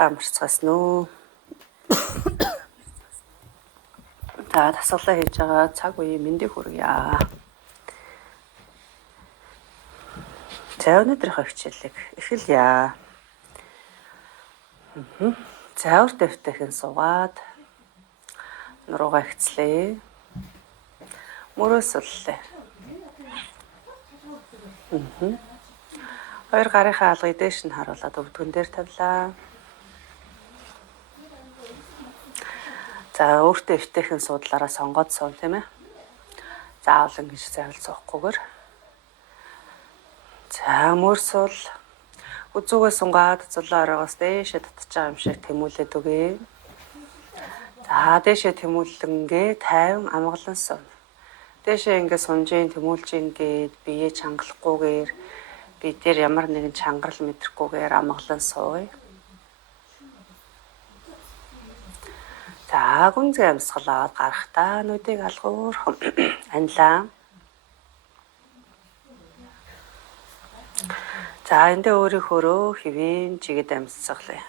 Сайхан амарцгаас нөө. За дасгалаа хийж байгаа цаг үеийн мэндийг хүргье. За өнөөдрийнхөө хичээлийг эхэлье. За урд дэвтэйхэн суугаад нуруугаа ихцлээ. Мөрөөс уллаа. Хоёр гарынхаа алгыг дээш нь харуулад өвдгөн дээр тавилаа. За өөртөө өвтэйхэн суудлаараа сонгоод суун тийм ээ. Заавал ингэж завил суухгүйгээр. За мөрсөл үзүүгээ сунгаад зулаа ороогоос дээшээ татж байгаа юм шиг тэмүүлээд өгье. За дээшээ тэмүүлэнгээ 50 амгалан сууна. Дээшээ ингэ сунжийн тэмүүлжийн гээд бие чангалахгүйгээр бие дээр ямар нэгэн чангарал мэдрэхгүйгээр амгалан сууя. За гүнзгий амьсгал аваад гарахтаа нүдийг алгуурхан анилаа. За эндээ өөрийнхөө хэвийн жигэд амьсгалъя.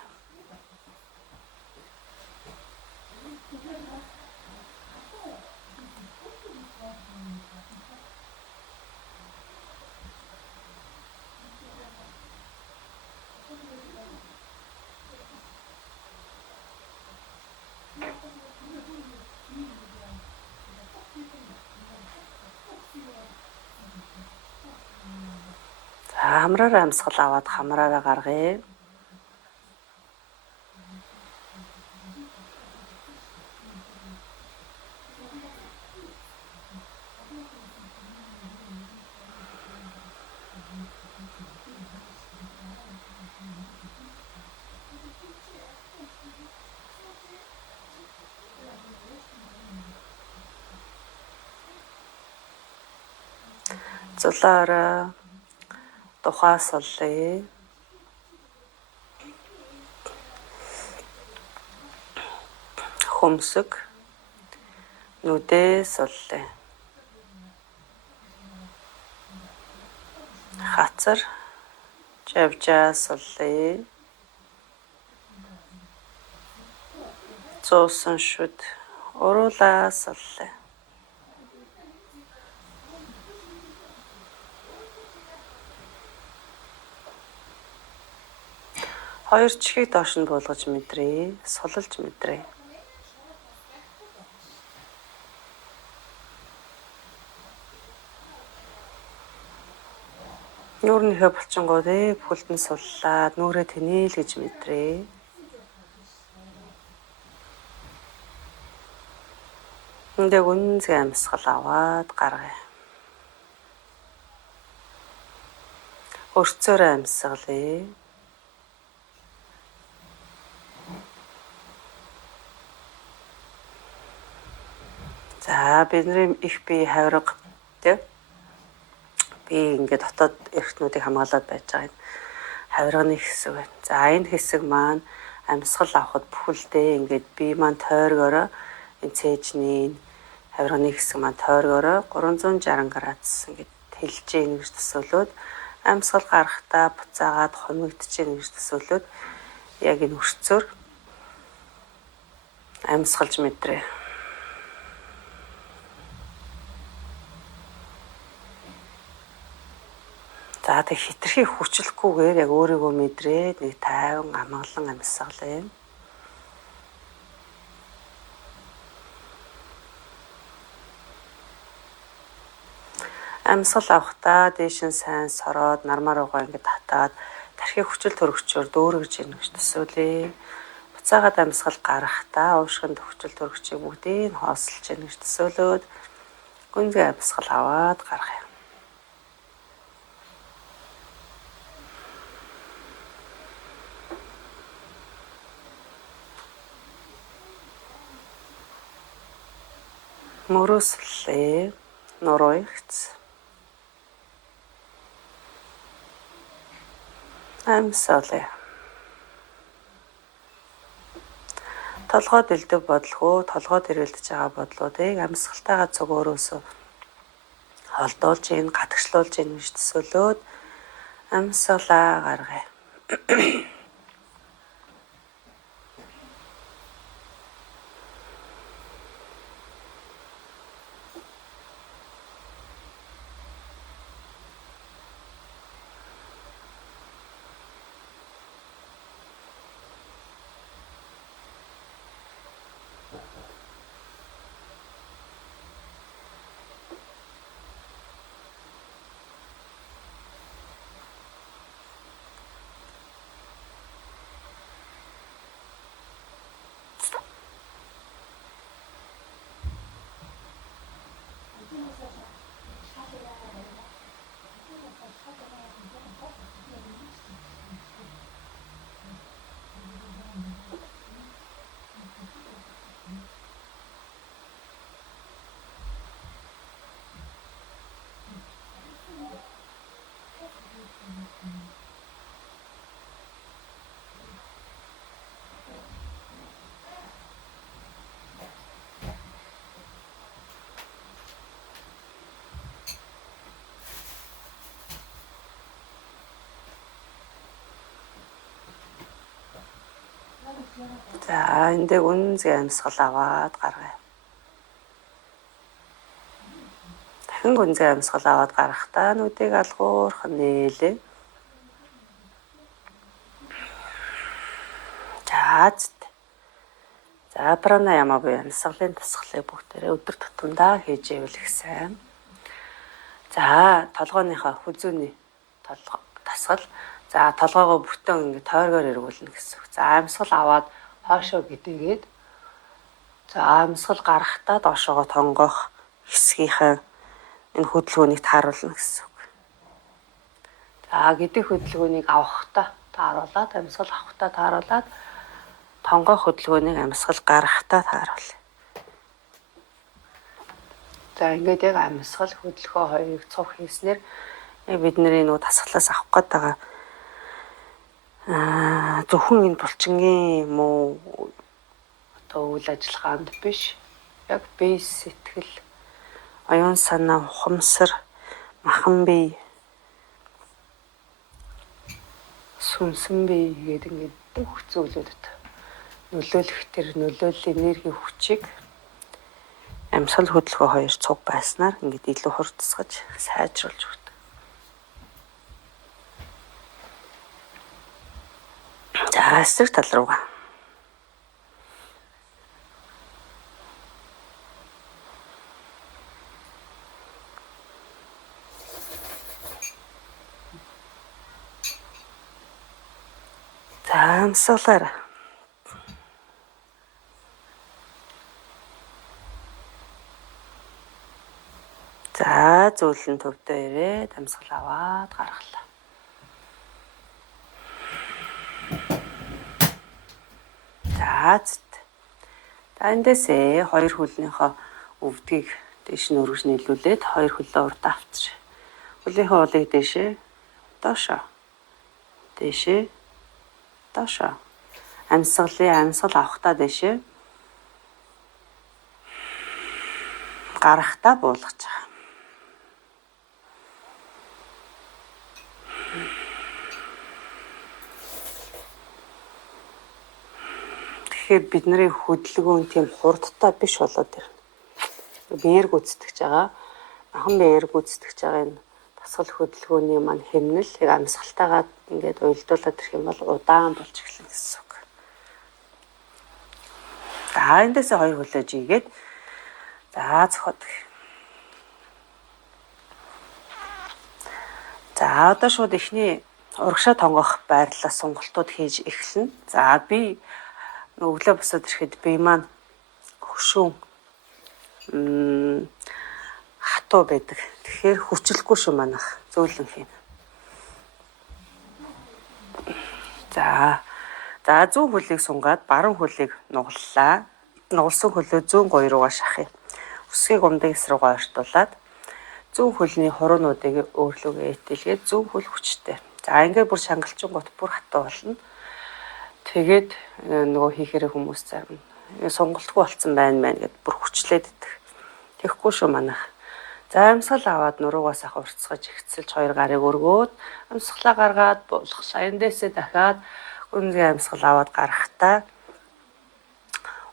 Хамраараа амьсгал аваад хамраараа гаргая. Зулаараа тухаас олъё. Хөмсөг нүдээс олъё. Хацар жавжаас олъё. Зуусан шүд уруулаас олъё. Хоёр чихийг доош нь буулгаж мэдрээ, сулалж мэдрээ. Нүүрнийхээ булчингуудыг бүлдэн суллаад нүрээ тэнээлгэж мэдрээ. Эндээ гүнзгий амьсгал аваад гаргая. Өрцөөрөө амьсгалъя. За бидний их бие хавирга тийм. Би ингээд дотоод эрхтнүүдийг хамгаалаад байж байгаа юм. Хавирганы хэсэг байна. За энэ хэсэг маань амьсгал авахд бүхэлдээ ингээд бие маань тойргороо энэ цээжний хавирганы хэсэг маань тойргороо 360 градус ингээд тэлж ийн гэж төсөөлөөд амьсгал гарахтаа буцаагаад хумигдж ийн гэж төсөөлөөд яг энэ өрцөөр амьсгалж мэдрээ. За тэг хитрхи хүчлэхгүйгээр яг өөрийгөө мэдрээд нэг 50 амгалан амьсгалъя. Амьсгал авахдаа дээш нь сайн сороод нармаар угаа ингээд татаад тархи хүчил төрөгчөөр дөөргөж ийн гэж төсөөлье. Буцаагаад амьсгал гарахдаа уушгинд хүчил төрөгчийг бүгдийг хоосолж ийн гэж төсөөлөөд гүнзгий амьсгал аваад гаргая. Мөрөөслөө нуруу ихц. Амьсгалъя. Толгой дэлдэг бодлого, толгойд хэрэлдэж байгаа бодлуудыг амьсгалтайгаа цогөөрөөсөө холдуулж ийн, гатгчлуулж ийн гэж төсөөлөөд амьсгалаа гаргая. За энэ дээр үнзий амьсгал аваад гаргая. Дахин үнзий амьсгал аваад гаргахдаа нүдийг алгуурхан нээлээ. За пранаяма буюу амьсгалын дасгалыг бүгдээрээ өдөр тутамдаа хийж ивэл их сайн. За толгойнхоо хүзүүний дасгал. За толгойгоо бүтэн ингэ тойргоор эргүүлнэ гэсэн үг. За амьсгал аваад хоошоо гэдээгээд за амьсгал гаргахдаа доошоогоо тонгох хэсгийнхээ энэ хөдөлгөөнийг тааруулна гэсэн үг. За гэдэг хөдөлгөөнийг авахтаа тааруулаад амьсгал авахтаа тааруулаад тонгох хөдөлгөөнийг амьсгал гаргахтаа тааруул. За ингээд яг амьсгал хөдөлгөөн хоёрыг цуг хийснээр бидний нүү дасгалаас авах гээд байгаа зөвхөн энэ булчингийн юм уу одоо үйл ажиллагаанд биш яг бие сэтгэл оюун санаа ухамсар махан бие сүнсэн бие гэдэг ингээд бүх зүйлүүдэд нөлөөлөх тэр нөлөөллийн энерги хүчийг амьсгал хөдөлгөөн хоёр цуг байснаар ингээд илүү хурдсгаж сайжруулж өгдөг. За эсрэг тал руугаа. За амьсгалаараа. За зөөлөн төвдөө ирээд амьсгал аваад гаргалаа. За эндээсээ хоёр хөлнийхөө өвдгийг дээш нь өргөж нийлүүлээд хоёр хөлөө урд авчир. Хөлийнхөө улыг дээшээ доошоо. Дээшээ доошоо. Амьсгал авахтаа дээшээ гарахтаа буулгаж байгаа. Тэгэхээр бидний хөдөлгөөн тийм хурдтай биш болоод ирнэ. Биеэр гүйцэтгэж байгаа, махан биеэр гүйцэтгэж байгаа энэ дасгал хөдөлгөөний маань хэмнэл яг амьсгалтайгаа ингээд уялдуулаад ирэх юм бол удаан болж эхэлнэ гэсэн үг. За эндээсээ хоёр хөлөө жигээд за зөхөд. За одоо шууд эхний урагшаа тонгох байрлалаас сонголтууд хийж эхэлнэ. За би өглөө босоод ирэхэд бие маань хөшүүн хатуу байдаг. Тэгэхээр хүчлэхгүй шүү манайх зөөлөн хийнэ. За зүүн хөлийг сунгаад баруун хөлийг нугаллаа. Нугалсан хөлөө зүүн гой руугаа шахъя. Өсгийг умдаг эс руугаа ойртуулад зүүн хөлний хуруунуудыг өөрлөгөө итэлгээд зүүн хөл хүчтэй. За ингээд бүр шангалчин гот бүр хатуу болно. Тэгээд нөгөө хийхэрэг хүмүүс зарим сонголтгүй болцсон байна гэд бүр хүчлээд идэх. Тэхгүй шүү манайх. За амьсгал аваад нуруугаас ах уртсгаж ихцэлж хоёр гарыг өргөөд амьсгалаа гаргаад буулгалаа. Эндээсээ дахиад үнзий амьсгал аваад гарахтаа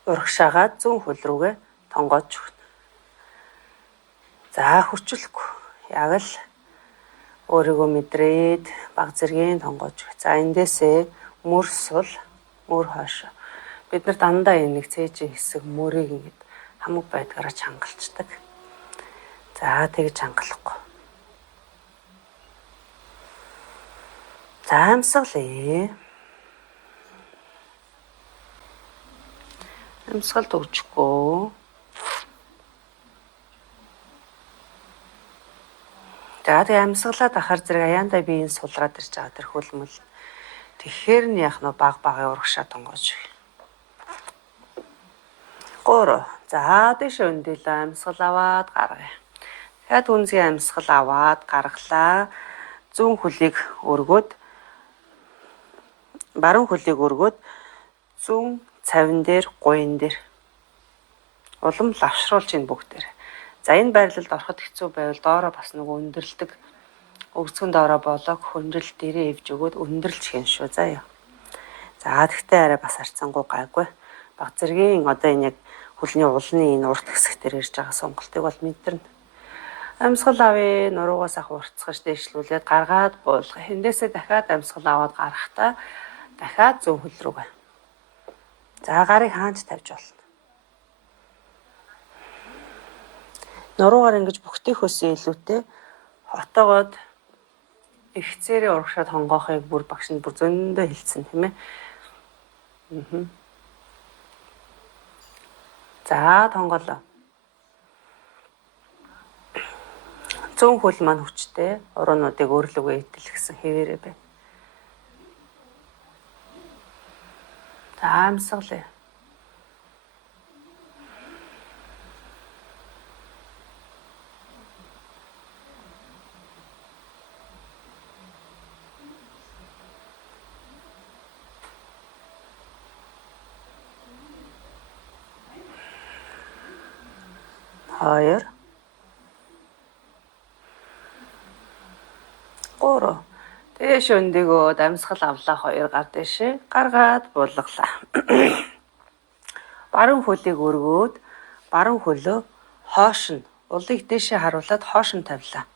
урагшаагаа зүүн хөл рүүгээ тонгоож өгнө. За хүчлэхгүй. Яг л өөрийгөө мэдрээд баг зэргийн тонгоож өг. За эндээсээ мөр сул, мөр хойш. Бид нар дандаа энийг цээжийн хэсэг мөрийг ингэж хамаг байдгаараа чангалцдаг. За тэгж чангалахгүй. За амьсгалъя. Амьсгал дөгжихгүй. За тэгээ амьсгалаад ахаар зэрэг аяандаа биеийн сулраад ирж байгаа тэр хөлмөл. Тэгэхээр нь яг нь багын урагшаа тонгоож. 3. За дэше өндөлөө амьсгал аваад гаргая. Тэгэхэд үнзий амьсгал аваад гаргалаа. Зүүн хөлийг өргөөд баруун хөлийг өргөөд зүүн цавин дээр гуйн дээр улам лавшруулж ийн бүгдээр. За энэ байрлалд ороход хэцүү байвал доороо бас нөгөө өндөрлөдөг өгцгөн доороо болог хөндрөл дээрээ ивж өгөөд өндөрлж хийн шүү заяа. За тэгтээ арай бас арцсангуй гайгүй. Баг зэргийн одоо энэ яг хөлний уулны энэ урт хэсэг дээр ирж байгаа сонголтыг бол мэдэрнэ. Амьсгал авъя, нуруугаас ах уртсгаж дээшлүүлээд гаргаад буулгая. Эндээсээ дахиад амьсгал аваад гарахдаа дахиад зүүн хөл рүүгээ. За гарыг хаанч тавьж болно. Нуруугаар ингэж бүхтийнхөөсөө илүүтэй хотоогоод ихцээрээ урагшаад хонгоохыг бүр багш нь бүр зөндөө хэлсэн тийм ээ. За тонголоо. Зүүн хөл маань хүчтэй уруунуудыг өөрлөгөө итэлгсэн хэвээрээ байна. За амьсгалъя. Хоёр. Гурав. Дээш өндөгөө амьсгал авлаа, хоёр гар дэшээ гаргаад буулгалаа. Баруун хөлийг өргөөд баруун хөлөө хоош нь улыг дээшээ харуулад хоош нь тавилаа.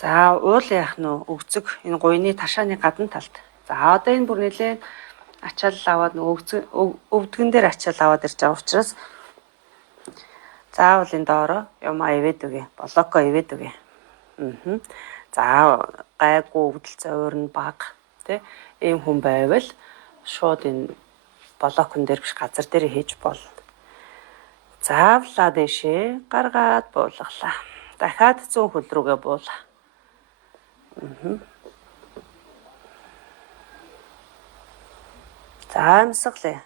За уул яах нь өгцөг энэ гуйны ташааны гадна талд. За одоо энэ бүр нэлээд ачаал аваад өвдгөн дээр ачаал аваад ирж байгаа учраас заавал энэ доороо юмаа ивэд үгүй. Блоко ивэд үгүй. За гайгүй өвдөлцөө уурн баг тий ийм хүн байвал шууд энэ блокон дээр биш газар дээр хийж болно. Заавлаа дэшээ гаргаад буулгалаа. Дахиад зүүн хөл рүүгээ буулаа. За амьсгалъя.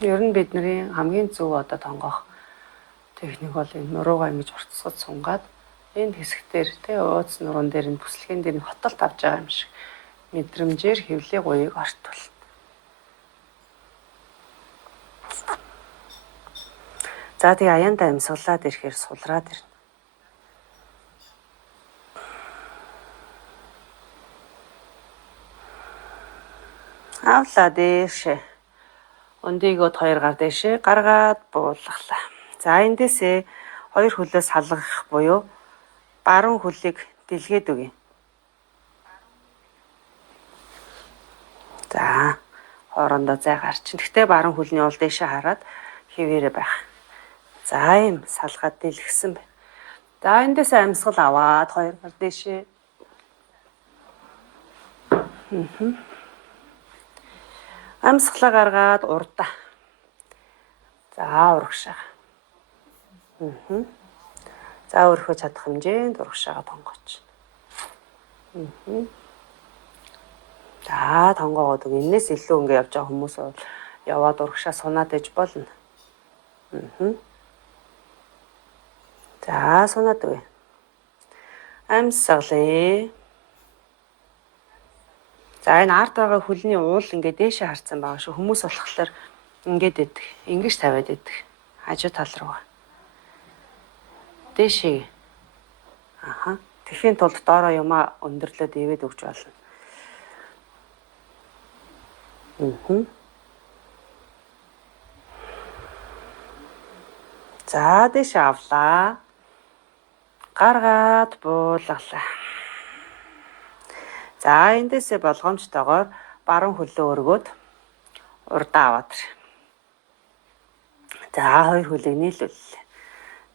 Ер нь бидний хамгийн зөв одоо тонгох техник бол энэ нуруугаа ингэж уртсгаж сунгаад энэ хэсгээр тий ууц нуруунд дээр энэ бүслэгийн дээр нь хотолт авч байгаа юм шиг мэдрэмжээр хөвлийн гуйыг ортвол. За тэгээ аяндаа амьсгалаад ирэхээр сулраад ирнэ. Авлаа дээшээ. Өндийгөө хоёр гар дэшээ гаргаад буулгалаа. За эндээсээ хоёр хөлөөс салгах буюу баруун хөлийг дэлгээд өгье. За хоорондоо зай гарчин. Гэхдээ баруун хөлний уул дэшээ хараад хэвээрээ байх. За ийм салгаад дэлгэсэн байна. За эндээсээ амьсгал аваад хоёр гар дэшээ. Амьсгалаа гаргаад урдаа. За урагшаа. За өөрийнхөө чадах хэмжээнд урагшаага тонгооч. За тонгоогоод энэс илүү ингэ явж байгаа хүмүүс бол яваад урагшаа сунаад иж болно. За сунаад үгүй. Амьсгалъя. За энэ ард байгаа хөлний уул ингээ дээшээ харцсан байгаа шүү. Хүмүүс болохоор ингээд идэг. Ингэж тавиад идэг. Хажуу тал руу. Дээшээ. Аха. Тэхийн тулд доороо юмаа өндөрлөөд ивэд өгч болно. За дээшээ авлаа. Гаргаад буулгалаа. За эндээсээ болгоомжтойгоор баруун хөлөө өргөөд урдаа аваад ир. За хоёр хөлийг нийлүүллээ.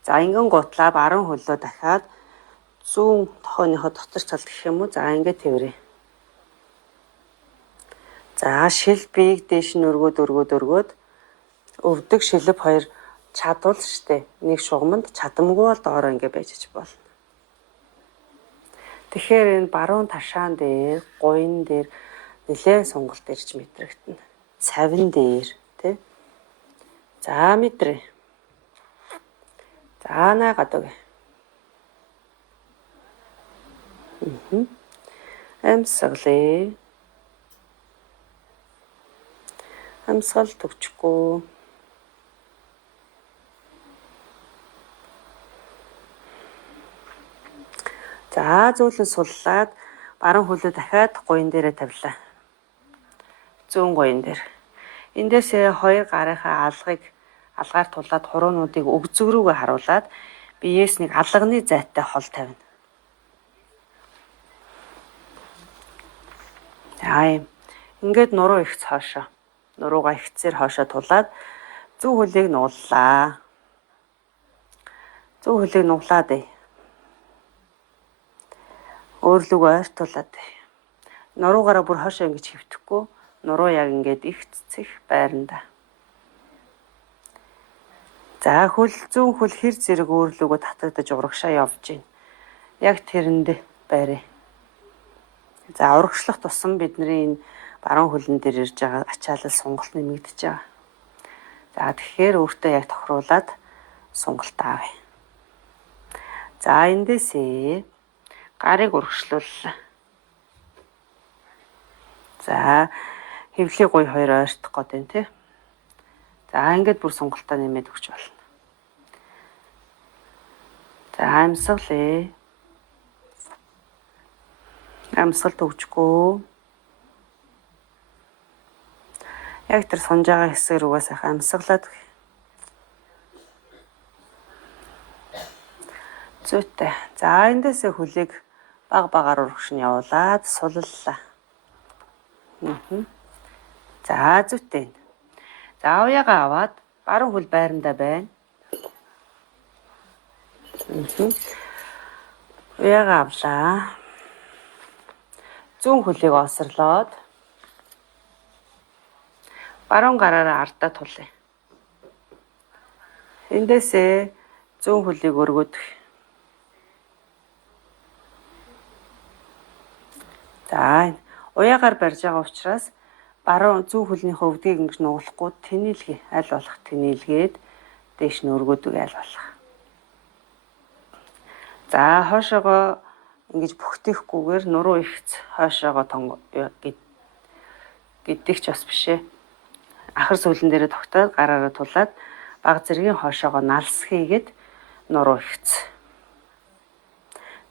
За ингэн гутлаа баруун хөлөө дахиад зүүн тохооныхоо дотор талд гэх юм уу? За ингээд тэрвэрээ. За шилбийг дээш нь өргөөд өвдөг шилб хоёр чадвал штэ. Нэг шугамд чадамгүй бол доороо ингээ байж болно. Тэгэхээр энэ баруун ташаан дээр, гуйн дээр нэлээд сонголт ирж мэдрэгдэнэ. Цавин дээр тий. За мэдрээ. За наагаад өгье. Амьсгалъя. Амьсгал төгчгүй. За зөөлөн суллаад баруун хөлөө дахиад гуйн дээрээ тавилаа. Зүүн гуйн дээр. Эндээсээ хоёр гарынхаа алгаар тулаад хуруунуудыг өгзөг рүүгээ харуулад биеэс нэг алганы зайтай хол тавина. За ингээд нуруу ихц хоошоо. Нуруугаа ихцээр хоошоо тулаад зүүн хөлийг нууллаа. Зүүн хөлийг нуглаад өөрлөгөө ойртуулад нуруугаараа бүр хоошоо ингэж хөвтөхгүй нуруу яг ингээд ихцэх байранда. За зүүн хөл хэр зэрэг өөрлөгөө татагдаж урагшаа явж байна. Яг тэрэнд байраа. За урагшлах тусам бидний энэ баруун хөлн дээр ирж байгаа ачаалал сонголт нэмэгдэж байгаа. За тэгэхээр өөртөө яг тохируулаад сонголт аавь. За эндээсээ гарыг урагшлууллаа. За хэвлээ гуй хоёр ойртох гээд байна тий. За ингээд бүр сонголтоо нэмээд өгч болно. За амьсгалээ. Амьсгалт өгчгөө. Яг тэр сонж байгаа хэсэг рүүгээ сайхан амьсгалаад зүйтэй. За эндээсээ хөлийг багаар урагшин явуулаад суллаа. За зүйтэй. За уяагаа аваад баруун хөл байрандаа байна. Уяагаа авлаа. Зүүн хөлийг осрлоод баруун гараараа ардаа тулъя. Эндээсээ зүүн хөлийг өргөд. За уяагаар барьж байгаа учраас баруун зүүн хөлнийхөө өвдгийг ингэж нуглахгүй тэнэлгээ. Аль болох тэнэлгээд дээш нь өргөдөг аль болох. За хоошоогоо ингэж бүхтэйхгүйгээр нуруу ихц хоошоогоо гэдэгч бас бишээ. Ахар сүүлэн дээрээ тогтоод гараараа тулаад баг зэргийн хоошоогоо налс хийгээд нуруу ихц.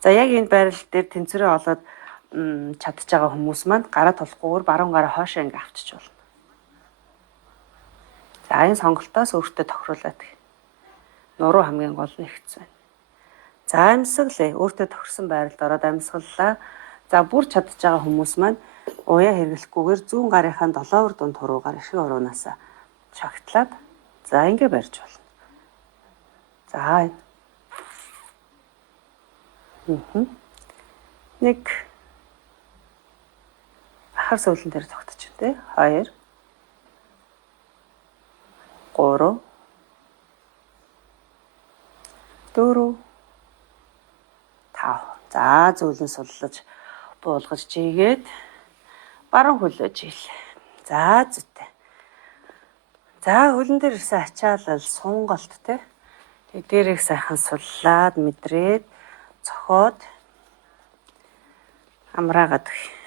За яг энэ байрал дээр тэнцвэрээ олоод чадж байгаа хүмүүс маань гараа тулахгүйгээр баруун гараа хоошоо ингэ авчиж болно. За энэ сонголтоос өөртөө тохируулаад нуруу хамгийн гол нь ихц байна. За амьсгалээ. Өөртөө тохирсон байралд ороод амьсгаллаа. За бүр чадж байгаа хүмүүс маань уяа хэрэглэхгүйгээр зүүн гарынхаа долоовор дунд хуруугаар ишиг оруунаас шагтлаад за ингэ барьж болно. За нэг ахар сүүлэн дээр тогтчих тий. 2 3 4 5. За зөөлөн суллаж буулгаж жигээд баруун хөлөөж ийлээ. За зүйтэй. За хөлн дээр ирсэн ачаалал сунгалт тий. Дээрийг сайхан суллаад мэдрээд цохоод амраагаад өгье.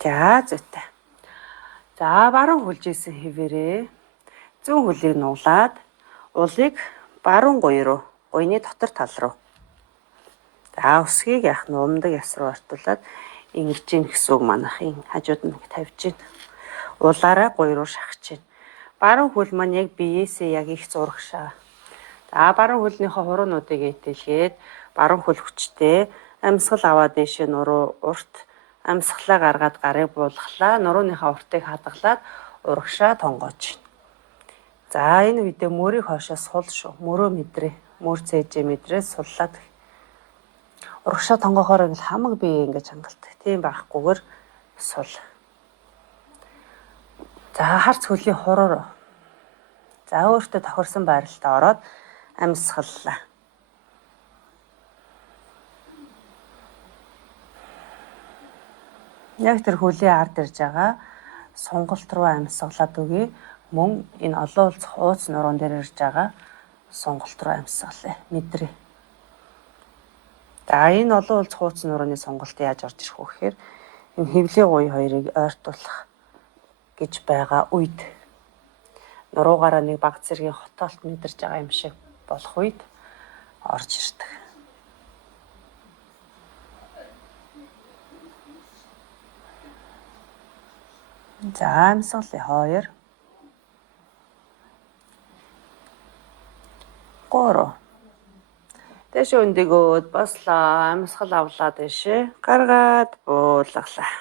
За зүйтэй. За баруун хөлж исэн хэвээрээ зүүн хөлийг нуглаад улыг баруун гуй руу, гуйны дотор тал руу. За өсгийг яах нь умдаг яс руу ортуулаад ингэж ийн гэсэн үг манайхын хажууд нь тавьж гин. Улаараа гуй руу шахаж гин. Баруун хөл маань яг биеэсээ яг их зурагшаа. За баруун хөлнийхөө хуруунуудыг итэлгээд баруун хөл хүчтэй амьсгал аваад дэшээ нуруу урт амьсгалаа гаргаад гарыг буулгалаа. Нурууныхаа уртыг хадгалаад урагшаа тонгооч. За энэ үедээ мөрийг хоошоо сул шүү. Мөрөө мэдрээ. Мөр цээжээ мэдрээ суллаад. Урагшаа тонгохоор ингээл хамаг бие ингэж хангалттай. Тийм байхгүйгээр сул. За харц хөлийн хуруу. За өөртөө тохирсон байралтаа ороод амьсгаллаа. Яг тэр хөлийн ард ирж байгаа сонголт руу амьсгалаад өгье. Мөн энэ олон улс хууц нуруунд дээр ирж байгаа сонголт руу амьсгалъя. Мэдрээ. За энэ олон улс хууц нурууны сонголт яаж орж ирэх вэ гэхээр энэ хэвлээ гуй хоёрыг ойртуулах гэж байгаа үед. нуруугаараа нэг баг зэргийн хотоолт мэдэрч байгаа юм шиг болох үед орж ирдэг. За амьсгалын 2 3 Дэш өндөгөөд бослоо, амьсгал авлаа дэшээ. Гаргаад буулгалаа.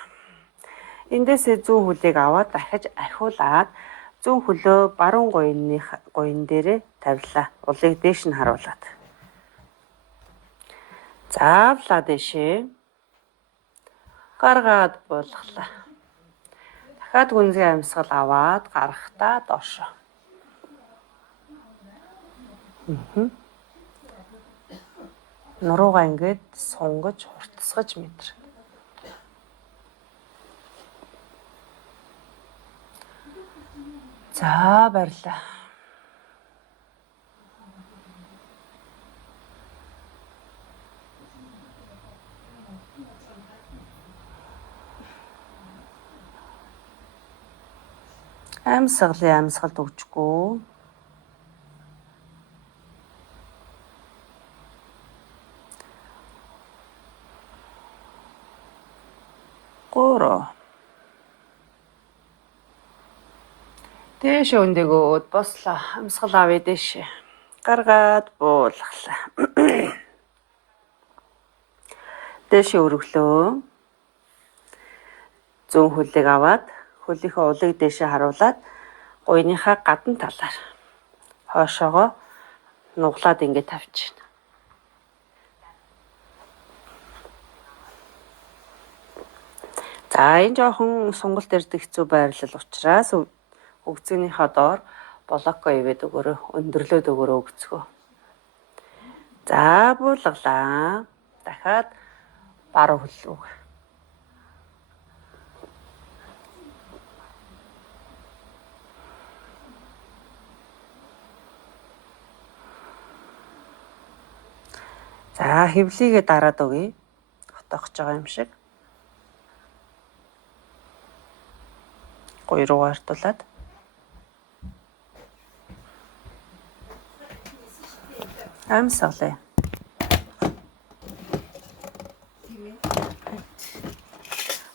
Эндээсээ зүүн хөлийг аваад дахиж архиулаад зүүн хөлөө баруун гуйн дээрээ тавилаа. Улыг дээш нь харуулад. Заавлаа дэшээ. Гаргаад буулгалаа. Дахиад гүнзгий амьсгал аваад гарахтаа доошоо. Нуруугаа ингээд сунгаж, хуртсгаж мэдрэг. За баярлаа. Амьсгалд өгчгүй. Дээш өндөгөөд бослоо. Амьсгал авъя дээш. Гаргаад буулгалаа. Дээш өргөлөө. Зүүн хөлийг аваад хөлийнхөө улыг дээшээ харуулад гуйныхаа гадна талаар хоошоогоо нуглаад ингээд тавьчихна. За энэ жоохон сонголт ирдэг хэцүү байрлал учраас өгцгөнийхөө доор блоко ивэд өгөрөө өндөрлөөд өгөрөө өгцгөө. За буулгалаа. Дахиад баруун хөл үг. За хэвлийгээ дараад өгье. Хотоохж байгаа юм шиг. Гуй руу артуулаад. Амьсгалаа.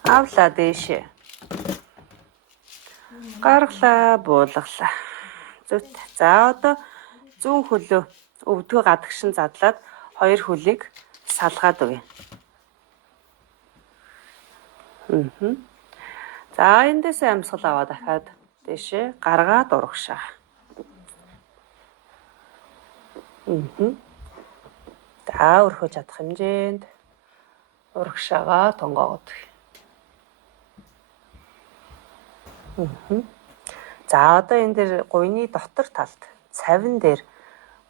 Авлаа дээшээ. Гаргалаа, буулгалаа. Зүт. За одоо зүүн хөлөө өвдгөө гадагшин задлаад 2 хөлийг салгаад өгье. За эндээсээ амьсгал аваа дахиад дээшээ гаргаад урагшаа. За өрхөө чадах хэмжээнд урагшаагаа тонгоогод. За одоо энэ дээр гуйны дотор талд цавин дээр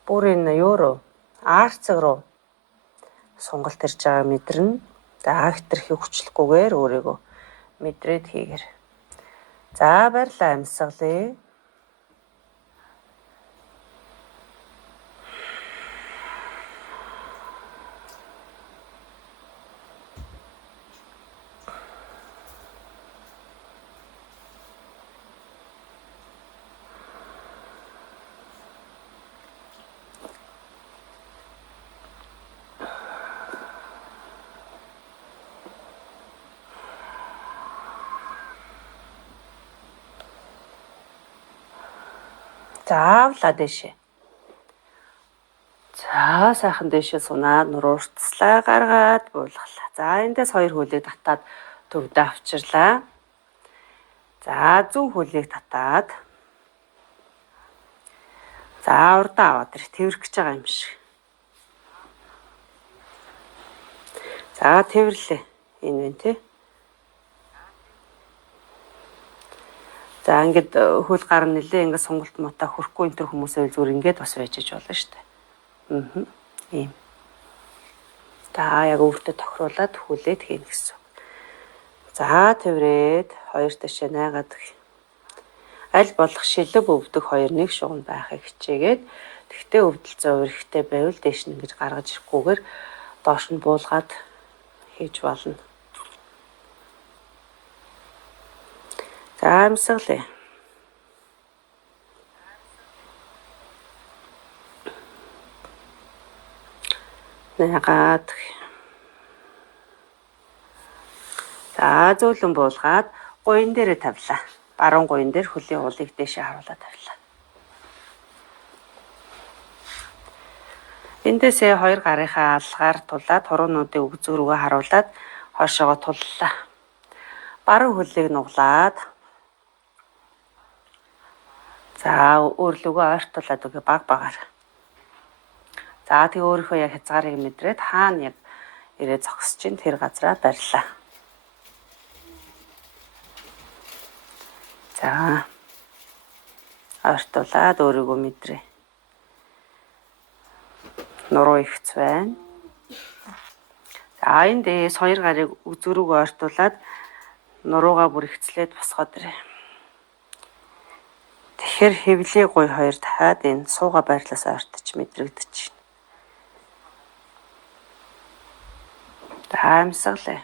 бүр энэ юу руу арцэг руу сонголт ирж байгаа мэдэрнэ. За хитрхи хүчлэхгүйгээр өөрийгөө мэдрээд хийгэр. За баярлалаа амьсгалъя. Заавлаа дэшээ. За сайхан дэшээ сунаад нуруурцлаа гаргаад буулгалаа. За эндээс 2 хөлийг татаад төвдөө авчирлаа. За зүүн хөлийг татаад. За урдаа аваад тэрх гэж байгаа юм шиг. За тэрвэрлээ. Энэ вэ тий. За ингээд хөл гар нэлээ ингээд сонголт муутай хөрөхгүй энэ төр хүмүүсээ зүгээр ингээд бас байж болно шүү дээ. Ийм. За яг өөртөө тохируулаад хүлээд хийнэ гэсэн. За тэрврээд 2 дэшээ найгаад аль болох шилэг өвдөх 2 нэг шугам байхыг хичээгээд тэгтээ өвдөлцөө өрхтэй байвал дээш нь ингэж гаргаж ирэхгүйгээр доош нь буулгаад хийж болно. За амьсгалъя. Ягаад. За зөөлөн буулгаад гуйн дээрээ тавилаа. Баруун гуйн дээр хөлийн уулыг дээшээ харуулаад тавилаа. Эндээсээ хоёр гарынхаа алгаар тулаад хуруунуудыг өгзөө рүүгээ харуулад хойшоогоо туллаа. Баруун хөлийг нуглаад за өөрлөгөө ойртуулад өгье баг багаар. За тэгээ өөрийнхөө яг хязгаарыг мэдрээд хаана яг ирээ зогсож чинь тэр газараа барьлаа. За ойртуулад өөрийгөө мэдрээ. Нуруу ихц байна. За эндээс хоёр гарыг үзүүрүүгээ ойртуулад нуруугаа бүр ихцлээд босгоод ирээ. Тэгэхээр хэвлээ гуй хоёр дахиад энэ сууга байрлаас ойртож мэдрэгдэж байна. За амьсгалаа.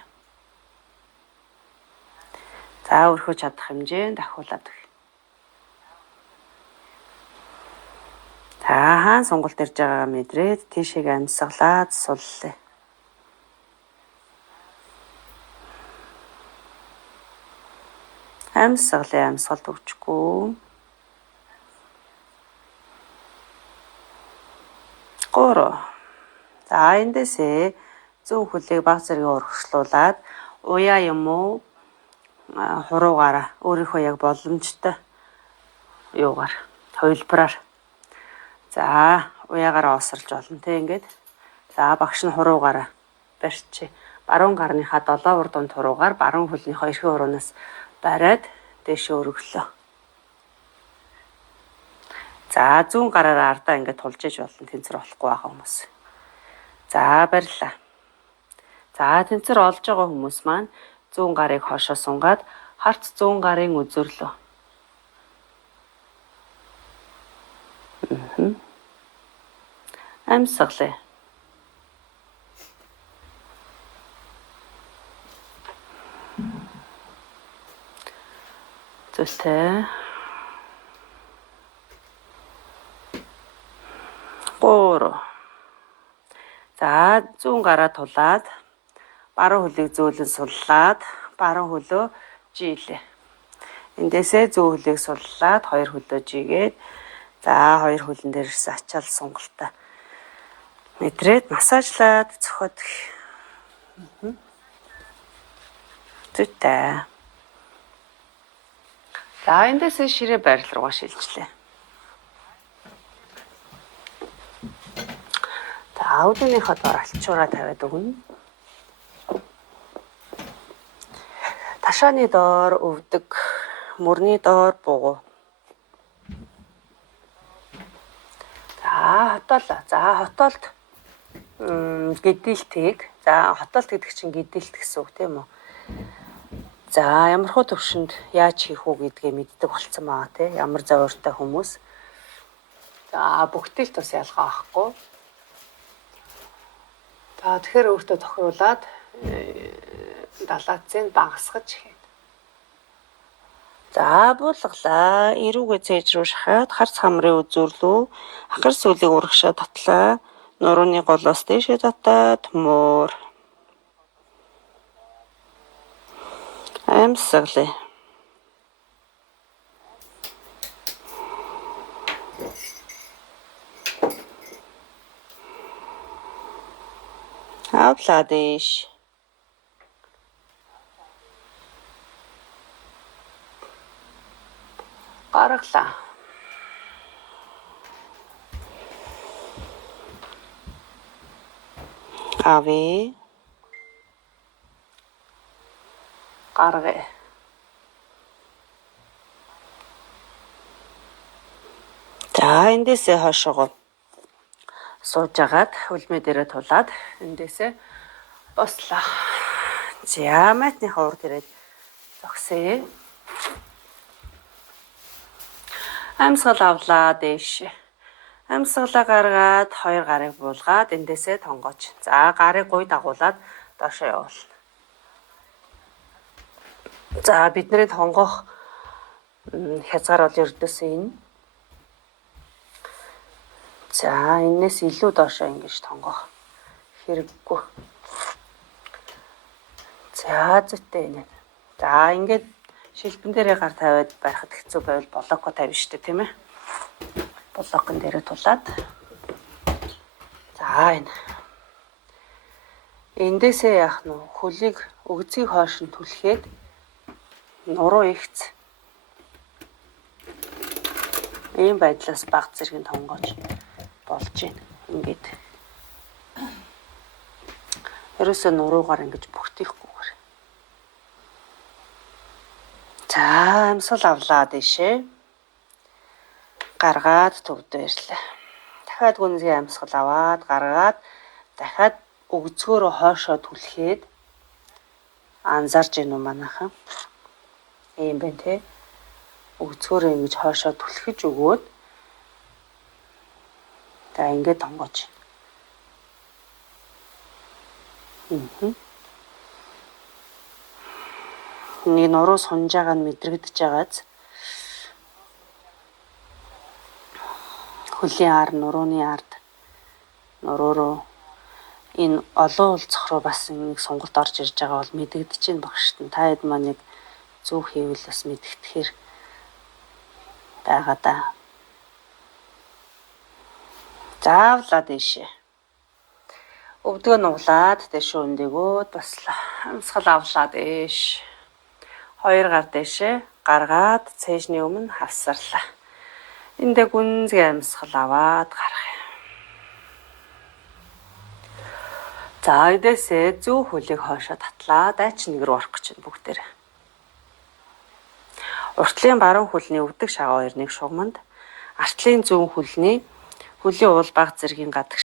За өөрхөө чадах хэмжээнд ахиулаад өгье. За хаан сонголт ирж байгаагаа мэдрээд тийшээ амьсгалаад суллаа. Амьсгалаа, амьсгалт өгчгүй. 3. За эндээсээ зүүн хөлийг баг зэргийн урагшлуулад уяа юм уу хуруугаараа өөрийнхөө яг боломжтой юугаар хувилбараар за уяагаараа осорлж болно те ингээд. За багш нь хуруугаараа барьчих. Баруун гарныхаа 7 урд дунд хуруугаар баруун хөлнийхөө эрхээ хуруунаас бариад дээшээ өргөлөө. За зүүн гараараа ардаа ингээд тулж иж болно. Тэнцэр олохгүй байгаа хүмүүс. За барьлаа. За тэнцэр олж байгаа хүмүүс маань зүүн гарыг хойшоо сунгаад харц зүүн гарын үзөрлөө. Амьсгалаа. Зүстэй. 3. За зүүн гараа тулаад баруун хөлийг зөөлөн суллаад баруун хөлөө жийлээ. Эндээсээ зүүн хөлийг суллаад хоёр хөлөө жигээд за хоёр хөлн дээр ирсэн ачаал сонголтоо мэдрээд массажлаад цохоод. Зүтэй. За эндээсээ ширээ байрал руугаа шилжлээ. За өдөнийхөө дор алчуураа тавиад өгнө. Ташааны доор өвдөг, мөрний доор бугу. За хотоолоо. За хотоолт гэдэлтийг. За хотоолт гэдэг чинь гэдэлт гэсэн үг тийм үү? За ямархуу төвшөнд яаж хийх үү гэдгээ мэддэг болцсон байгаа тийм. Ямар зовоортой хүмүүс. За бүгдийг тус ялгаа авахгүй. За тэгэхээр өөртөө тохируулаад далаацыг багасгаж хийн. За буулгалаа. Эрүүгээ цээж рүү шахаад харц хамрын үзүүрлүү хахар сүлийг урагшаа татлаа. Нурууны голоос дээшээ татаад муур. Амьсгалаа. Авлаа дээш. Гаргалаа. Авээ. Гаргая. За эндээсээ хойшоогоо сууж агаад хөлмөө дээрээ тулаад эндээсээ бослоо. За матныхаа урд ирээд зогсъё. Амьсгал авлаа дээш. Амьсгалаа гаргаад хоёр гарыг буулгаад эндээсээ тонгооч. За гарыг гуй дагуулад доошоо явуул. За бидний тонгох хязгаар бол ердөөсөө энэ. За энэс илүү доошоо ингэж тонгох Хэрэггүй. За зүйтэй энэ. За ингээд шилбэн дээрээ гар тавиад байхад хэцүү байвал блоко тавина шүү дээ, тийм ээ. Блокон дээрээ тулаад. За энэ. Эндээсээ яах нь хөлийг өгцгийг хойш нь түлхээд нуруу ихц. Ийм байдлаас баг зэргийн тонгооч болж байна. Ингээд. Ерөөсөө нуруугаар ингэж бүртгэхгүйгээр. За амьсгал авлаа дэшээ. Гаргаад төвд байрлаа. Дахиад гүнзгий амьсгал аваад гаргаад дахиад өгцгөөрөө хоошоо түлхээд анзарж гин үү манайхан. Ийм байна те. Өгцгөөрөө ингэж хоошоо түлхэж өгөөд за ингээд тонгооч. Нэг нуруу сунж байгаа нь мэдрэгдэж байгааз хөлийн ар нурууны ард нуруу руу энэ олон улцох руу бас нэг сонголт орж ирж байгаа бол мэдэгдэж байна багшд нь. Та хэд маань нэг зөв хийвэл бас мэдгэтгэхэр байгаа да. Заавлаа дэшээ. Өвдгөө нуглаад дэшээ өндөөгөөд баслаа. Амьсгал авлаа дэш. 2 гар дэшээ гаргаад цээжний өмнө хавсарлаа. Эндээ гүнзгий амьсгал аваад гарах. За эдээсээ зөв хөлийг хоошоо татлаа. Дайч нэг рүү орох гэж байна бүгдээрээ. Уртлын баруун хөлний өвдөг шагаа хоёрыг шугамд, артлын зүүн хөлний хөлийн уул баг зэргийн гадагш